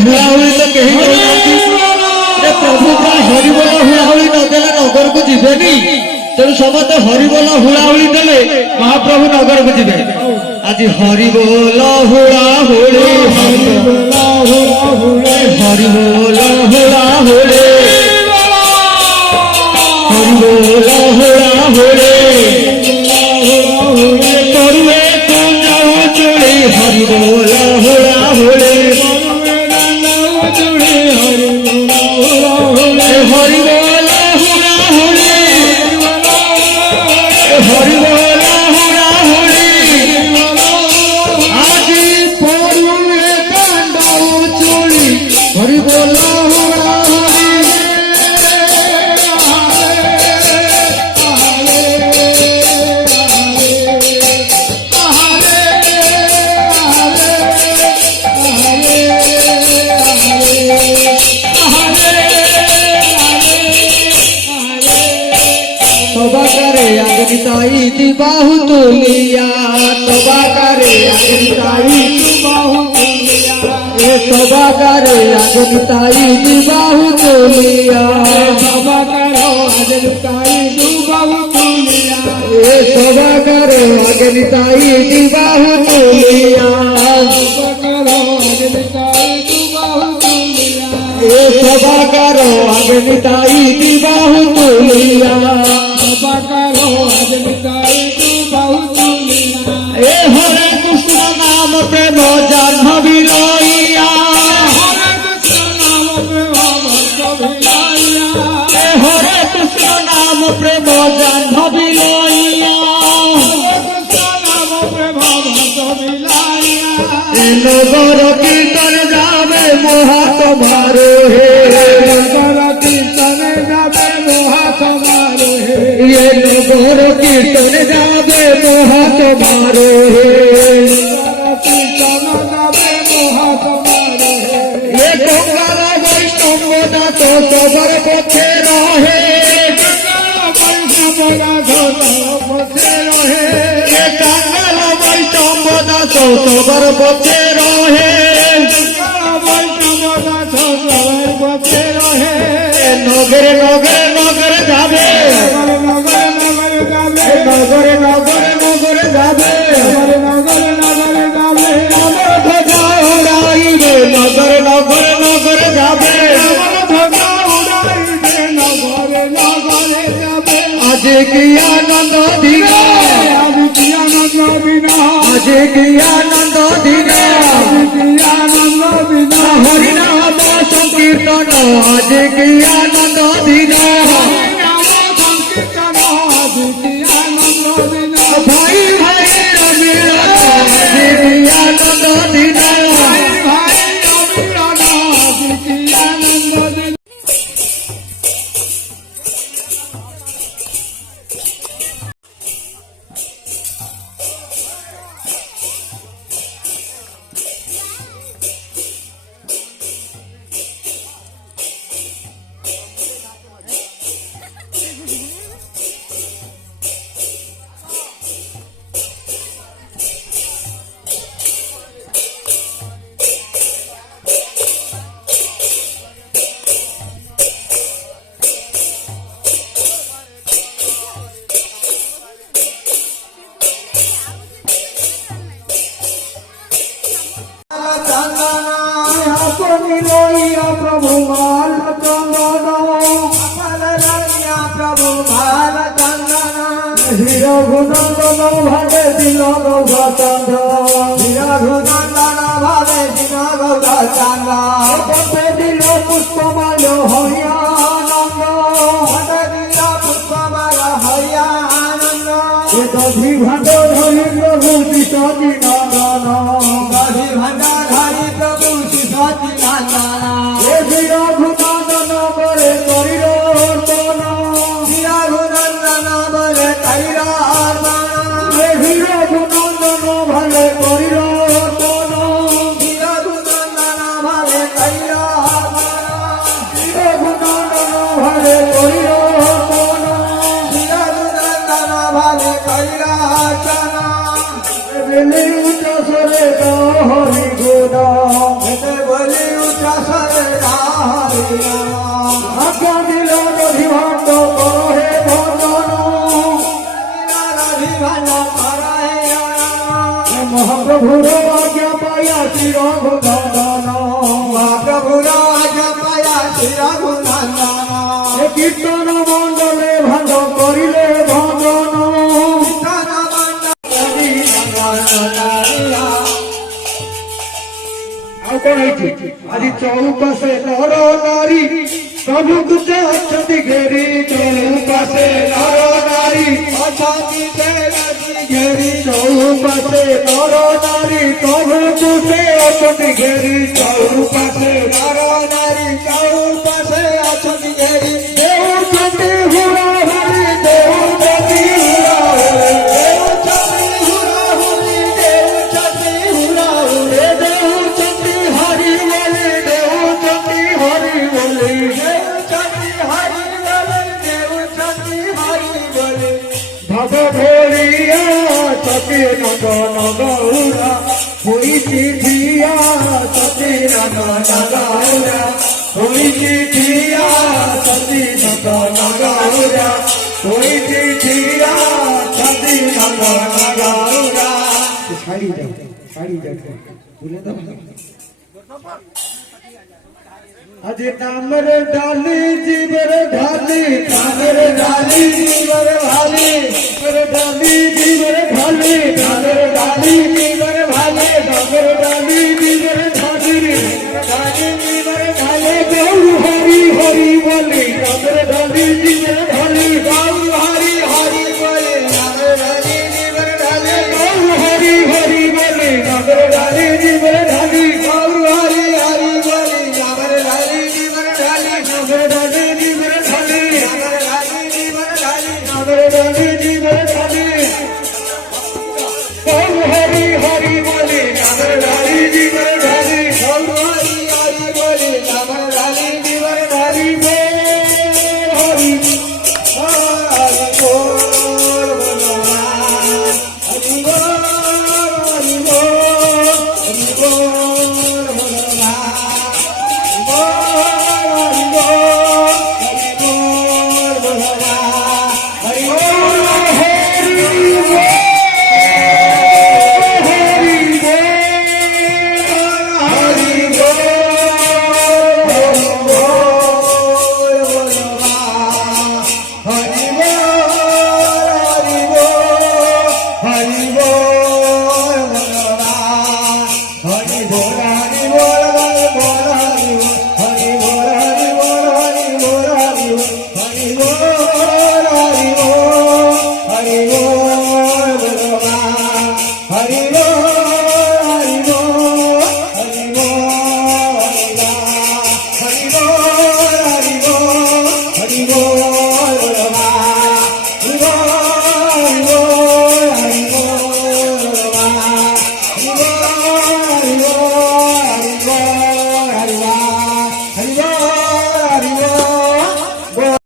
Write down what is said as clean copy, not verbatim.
हुड़ाहुड़ी तो कहीं प्रभु क्या हरिबोल हुड़ाहुड़ी नदेले नगर को जीवेनी तेणु समस्ते हरिबोल हुड़ाहुड़ी देले महाप्रभु नगर को जीवे आज हरिबोल हुड़ाहुड़ी हरिबोल हुड़ाहुड़ी हरिबोल हुड़ाहुड़ी करुए कुंजाऊ चुड़ी हरिबोल हुड़ाहुड़ी हरिबोल हुड़ाहुड़ी हरिबोल हुड़ाहुड़ी आज करुए कुंजाऊ चुड़ी हरिबोल अग्निताई बाहु तुलिया तोबा करे अग्निताई बाहु तुलिया तोबा करे अग्निताई बाहु तुलिया तोबा करो अग्निताई बाहु तुलिया तोबा करो अग्निताई बाहु तुलिया तोबा करो अग्निताई बाहु तुलिया हरे कृष्ण नाम प्रेम जाह्नवी लइया हरे कृष्ण नाम प्रेम जाह्नवी लइया नगर कीर्तन जावे मोहा तुम्हारो हे नगर कीर्तन जावे मोहा तुम्हारो ये नगर कीर्तन जावे मोहा तुम्हारो हे कीर्तन जावे मोहा तुम्हारो ये गंगा वैष्णव तो सबर पथे रहे ये गंगा वैष्णव तो सबर पथे रहे नगर नगर नगर जावे नगर नगर नगर नगर जावे नगर नगर जावे नगर नगर नगर जावे आज की आनंद दिना आज की आनंद दिना आज की आनंद दिना हरिनाम संकीर्तन आज की आनंद दिना भाई भाई रमिला आज की आनंद दिना प्रभु माल चंदन प्रभु माल चंदन हीरो गुनंदन भागे दिन गौरा चंद हीरो गुनंदन भागे दिन गौरा चंद बंदे दिल पुष्पमाल हरियानंद बंदे दिल पुष्पमाल हरियानंद ये दधि भांडो धरि प्रभु सीताजी नंदन दधि भांडो धरि प्रभु सीताजी नंदन रघुनंदन बरे करिरोर्पण रघुनंदन बरे करिरोर्पण रघुनंदन भले करिरोर्पण रघुनंदन भले करिरोर्पण रघुनंदन भले करिरोर्पण रघुनंदन भले करिरोर्पण बेली उच्च सरे हरि गुण बेली उच्च আজ্ঞা দিল অধিভাণ্ড কর হে ভজন মহাপ্রভুর আজ্ঞা পাইয়া চিরঘুনন্দন কীর্তন মণ্ডলে ভাণ্ড করিলে ভজন ଆଉ କଣ ହେଇଛି ଆଜି ଚଉପାଶେ ନର ନାରୀ ପ୍ରଭୁ ପୂଜା ଅଛନ୍ତି ଘେରି ଚଉପାଶେ ନର ନାରୀ ଅଛନ୍ତି ଘେରି ଚଉପାଶେ ନର ନାରୀ ପ୍ରଭୁ ପୂଜା ଅଛନ୍ତି ଘେରି ଚଉପାଶେ ନର ନାରୀ ଚଉପାଶେ ଅଛନ୍ତି ଘେରି ଦେଉଛନ୍ତି ହୁରା ହୁରି ଦେଉଛନ୍ତି ହୁରା ହୁରି ଦେଉଛନ୍ତି ହୁରା ହୁରି ଦେଉଛନ୍ତି ହୁରା ହୁରି ଦେଉଛନ୍ତି ହରି ବୋଲି ଦେଉଛନ୍ତି ହରି ବୋଲି ଦେଉଛନ୍ତି ହରି ବୋଲି ଦେଉଛନ୍ତି ହରି ବୋଲି ଭବ ଭୋଳିଆ ସତୀ ନନ୍ଦନ ଗୌରା ହୋଇଛି ଧିଆ ସତୀ ନନ୍ଦନ ଗୌରା ହୋଇଛି ଧିଆ ସତୀ ନନ୍ଦନ ଗୌରା ହୋଇଛି ଧିଆ ସତୀ ନନ୍ଦନ ଗୌরা ছাড়ি যাও ভুলে দাও আজি নামের ডালি জীবের ঢালি নামের ডালি জীবের ভালি ডালি জীবের ভালি নামের ডালি জীবের ভালি নামের ডালি জীবের ঢালি ডালি জীবের ভালি গৌর হরি হরি বলি নামের ডালি জীবের ঢালি গৌর হরি হরি বলি নামের ডালি জীবের ঢালি গৌর হরি হরি বলি নামের ডালি জীবের ঢালি গৌর হরি হরি বলি নামের ডালি জীবের ঢালি নামের ডালি জীবের ঢালি নামের ডালি জীবের ঢালি নামের ডালি জীবের ঢালি গৌর হরি হরি বলি নামের ডালি জীবের ঢালি গৌর হরি হরি বলি নামের ডালি জীবের ঢালি হরি হরি বল হরি বল হরি বল হরি বল হরি বল হরি বল